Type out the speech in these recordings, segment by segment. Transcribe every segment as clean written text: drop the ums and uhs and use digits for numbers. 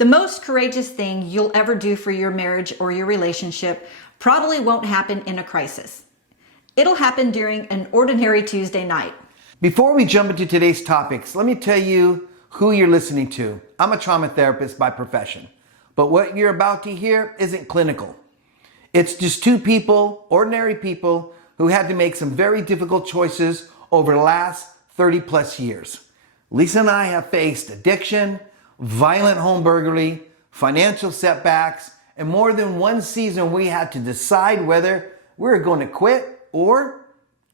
The most courageous thing you'll ever do for your marriage or your relationship probably won't happen in a crisis. It'll happen during an ordinary Tuesday night. Before we jump into today's topics, let me tell you who you're listening to. I'm a trauma therapist by profession, but what you're about to hear isn't clinical. It's just two people, ordinary people, who had to make some very difficult choices over the last 30 plus years. Lisa and I have faced addiction, violent home burglary, financial setbacks, and more than one season we had to decide whether we were going to quit or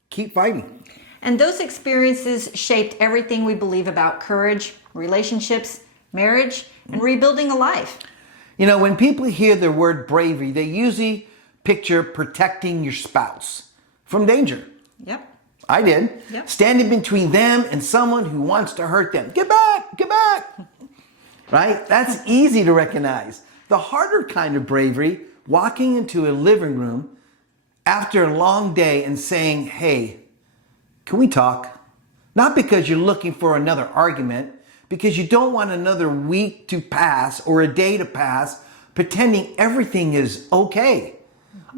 keep fighting. And those experiences shaped everything we believe about courage, relationships, marriage, and rebuilding a life. You know, when people hear the word bravery, they usually picture protecting your spouse from danger. Yep. I did. Yep. Standing between them and someone who wants to hurt them. Get back, get back. Right? That's easy to recognize. The harder kind of bravery, walking into a living room after a long day and saying, hey, can we talk? Not because you're looking for another argument, because you don't want another week to pass or a day to pass pretending everything is okay.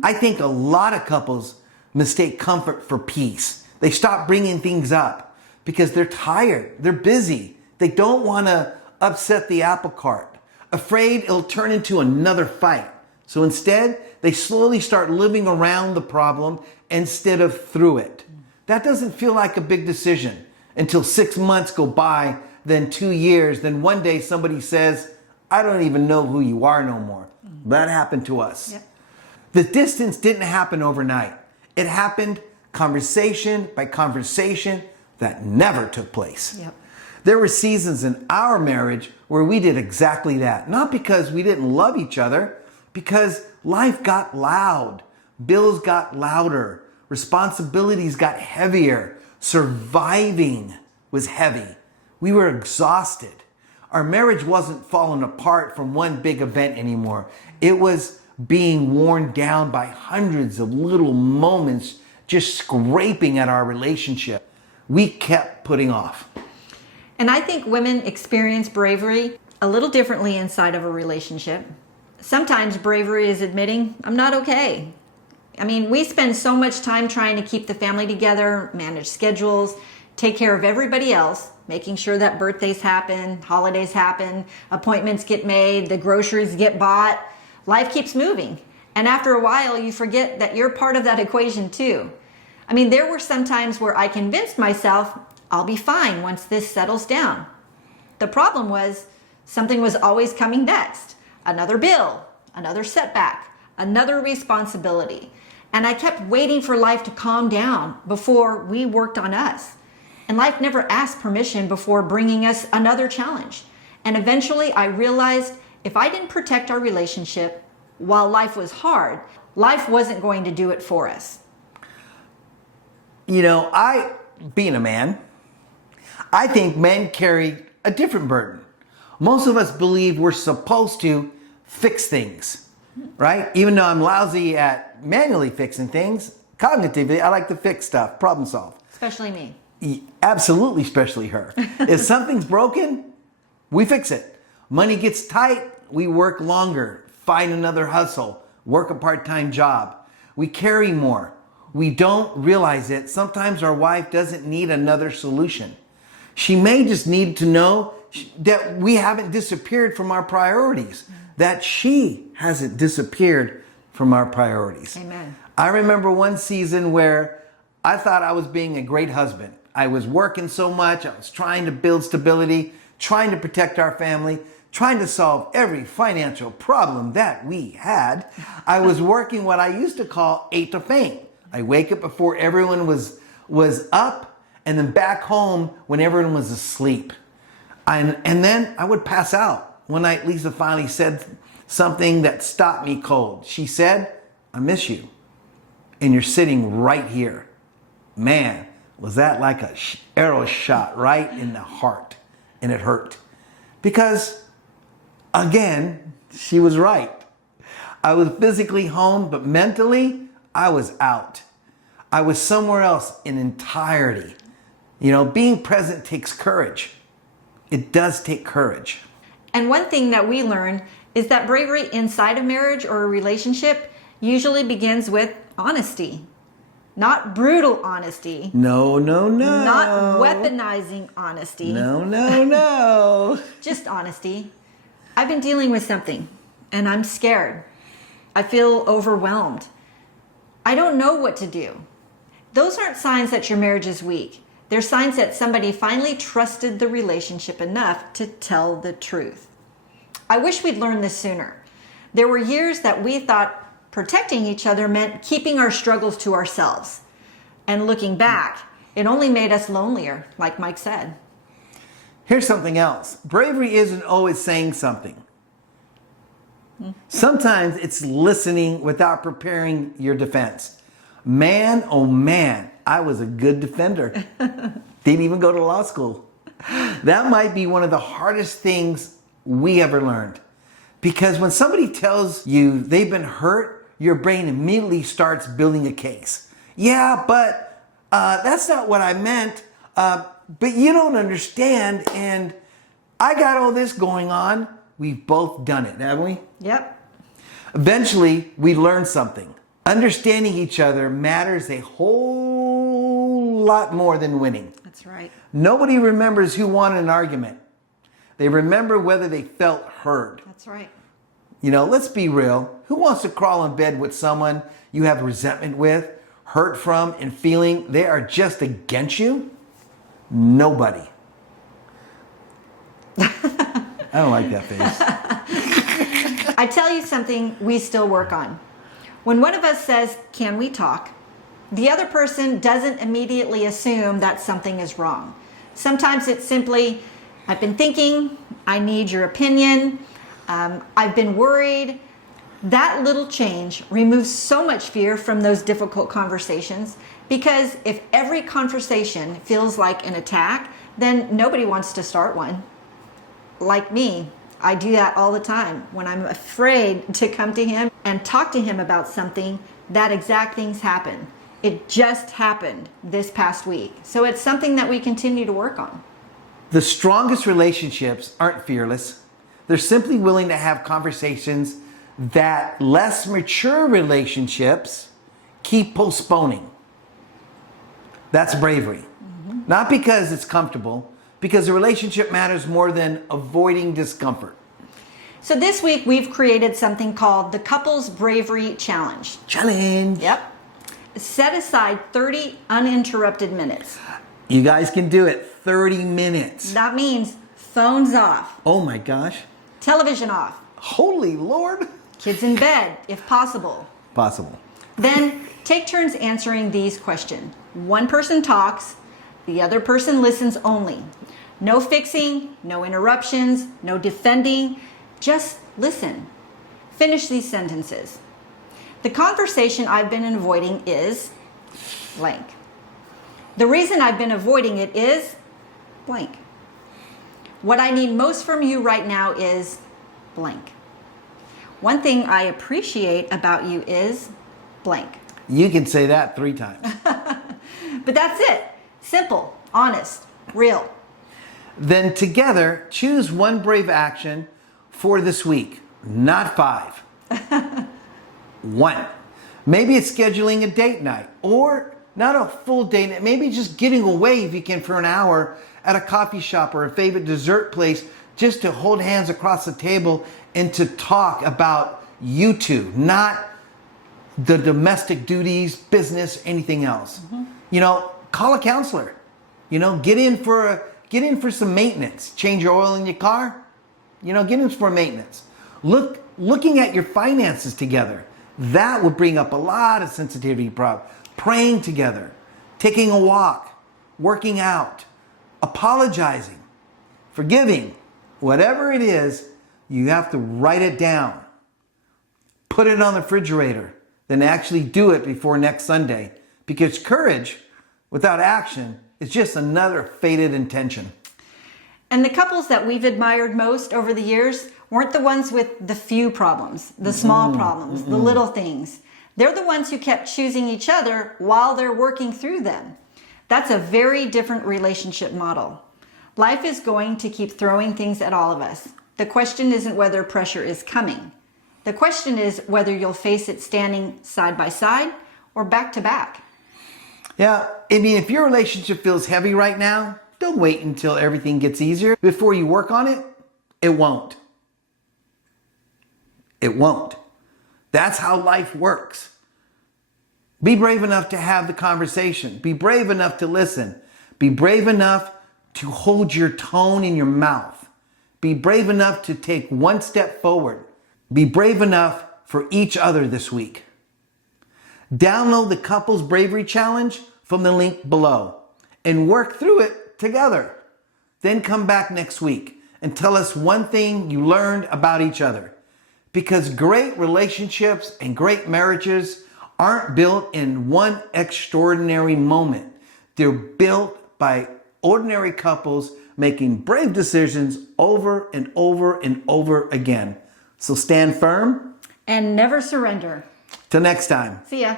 I think a lot of couples mistake comfort for peace. They stop bringing things up because they're tired, they're busy. They don't want to upset the apple cart, afraid it'll turn into another fight. So instead, they slowly start living around the problem instead of through it. That doesn't feel like a big decision until 6 months go by, then 2 years, then one day somebody says, I don't even know who you are no more. That happened to us. Yep. The distance didn't happen overnight. It happened conversation by conversation that never took place. Yep. There were seasons in our marriage where we did exactly that. Not because we didn't love each other, because life got loud. Bills got louder. Responsibilities got heavier. Surviving was heavy. We were exhausted. Our marriage wasn't falling apart from one big event anymore. It was being worn down by hundreds of little moments just scraping at our relationship. We kept putting off. And I think women experience bravery a little differently inside of a relationship. Sometimes bravery is admitting, I'm not okay. I mean, we spend so much time trying to keep the family together, manage schedules, take care of everybody else, making sure that birthdays happen, holidays happen, appointments get made, the groceries get bought. Life keeps moving. And after a while, you forget that you're part of that equation too. I mean, there were some times where I convinced myself I'll be fine once this settles down. The problem was something was always coming next. Another bill, another setback, another responsibility. And I kept waiting for life to calm down before we worked on us. And life never asked permission before bringing us another challenge. And eventually I realized if I didn't protect our relationship while life was hard, life wasn't going to do it for us. You know, being a man, I think men carry a different burden. Most of us believe we're supposed to fix things, right? Even though I'm lousy at manually fixing things, cognitively, I like to fix stuff, problem solve. Especially me. Absolutely, especially her. If something's broken, we fix it. Money gets tight, we work longer, find another hustle, work a part-time job. We carry more. We don't realize it. Sometimes our wife doesn't need another solution. She may just need to know that we haven't disappeared from our priorities, that she hasn't disappeared from our priorities. Amen. I remember one season where I thought I was being a great husband. I was working so much. I was trying to build stability, trying to protect our family, trying to solve every financial problem that we had. I was working what I used to call 8 to fame. I wake up before everyone was up, and then back home when everyone was asleep. And then I would pass out. One night, Lisa finally said something that stopped me cold. She said, I miss you. And you're sitting right here. Man, was that like a arrow shot right in the heart. And it hurt. Because, again, she was right. I was physically home, but mentally, I was out. I was somewhere else in entirety. You know, being present takes courage. It does take courage. And one thing that we learned is that bravery inside of marriage or a relationship usually begins with honesty. Not brutal honesty. No, no, no. Not weaponizing honesty. No, no, no. Just honesty. I've been dealing with something and I'm scared. I feel overwhelmed. I don't know what to do. Those aren't signs that your marriage is weak. They're signs that somebody finally trusted the relationship enough to tell the truth. I wish we'd learned this sooner. There were years that we thought protecting each other meant keeping our struggles to ourselves. And looking back, it only made us lonelier, like Mike said. Here's something else. Bravery isn't always saying something. Sometimes it's listening without preparing your defense. Man, oh man, I was a good defender. Didn't even go to law school. That might be one of the hardest things we ever learned. Because when somebody tells you they've been hurt, your brain immediately starts building a case. Yeah, but that's not what I meant. But you don't understand, and I got all this going on. We've both done it, haven't we? Yep. Eventually, we learn something. Understanding each other matters a whole lot more than winning. That's right. Nobody remembers who won an argument. They remember whether they felt heard. That's right. You know, let's be real. Who wants to crawl in bed with someone you have resentment with, hurt from, and feeling they are just against you? Nobody. I don't like that face. I tell you something we still work on. When one of us says, "Can we talk?" the other person doesn't immediately assume that something is wrong. Sometimes it's simply, "I've been thinking, I need your opinion, I've been worried." That little change removes so much fear from those difficult conversations, because if every conversation feels like an attack, then nobody wants to start one. Like me, I do that all the time. When I'm afraid to come to him and talk to him about something, that exact thing's happen. It just happened this past week. So it's something that we continue to work on. The strongest relationships aren't fearless. They're simply willing to have conversations that less mature relationships keep postponing. That's bravery. Not because it's comfortable, because the relationship matters more than avoiding discomfort. So this week we've created something called the Couples Bravery Challenge. Challenge. Yep. Set aside 30 uninterrupted minutes. You guys can do it. 30 minutes. That means phones off, Oh my gosh. television off, Holy Lord. kids in bed if possible. Possible. Then take turns answering these questions. One person talks, the other person listens only. No fixing, no interruptions, no defending, just listen. Finish these sentences. The conversation I've been avoiding is blank. The reason I've been avoiding it is blank. What I need most from you right now is blank. One thing I appreciate about you is blank. You can say that 3 times. But that's it. Simple, honest, real. Then together, choose one brave action for this week, not 5. 1. Maybe it's scheduling a date night, or not a full date night, maybe just getting away if you can for an hour at a coffee shop or a favorite dessert place, just to hold hands across the table and to talk about you two, not the domestic duties, business, anything else. You know, call a counselor. You know, get in for some maintenance. Change your oil in your car. You know, get in for maintenance. Looking at your finances together. That would bring up a lot of sensitivity problems. Praying together, taking a walk, working out, apologizing, forgiving, whatever it is, you have to write it down. Put it on the refrigerator, then actually do it before next Sunday. Because courage without action is just another faded intention. And the couples that we've admired most over the years weren't the ones with the few problems, the small problems, the little things. They're the ones who kept choosing each other while they're working through them. That's a very different relationship model. Life is going to keep throwing things at all of us. The question isn't whether pressure is coming. The question is whether you'll face it standing side by side or back to back. Yeah, I mean, if your relationship feels heavy right now, don't wait until everything gets easier before you work on it. It won't. It won't. That's how life works. Be brave enough to have the conversation. Be brave enough to listen. Be brave enough to hold your tone in your mouth. Be brave enough to take one step forward. Be brave enough for each other this week. Download the Couples Bravery Challenge from the link below and work through it together. Then come back next week and tell us one thing you learned about each other. Because great relationships and great marriages aren't built in one extraordinary moment. They're built by ordinary couples making brave decisions over and over and over again. So stand firm And never surrender. till next time. See ya.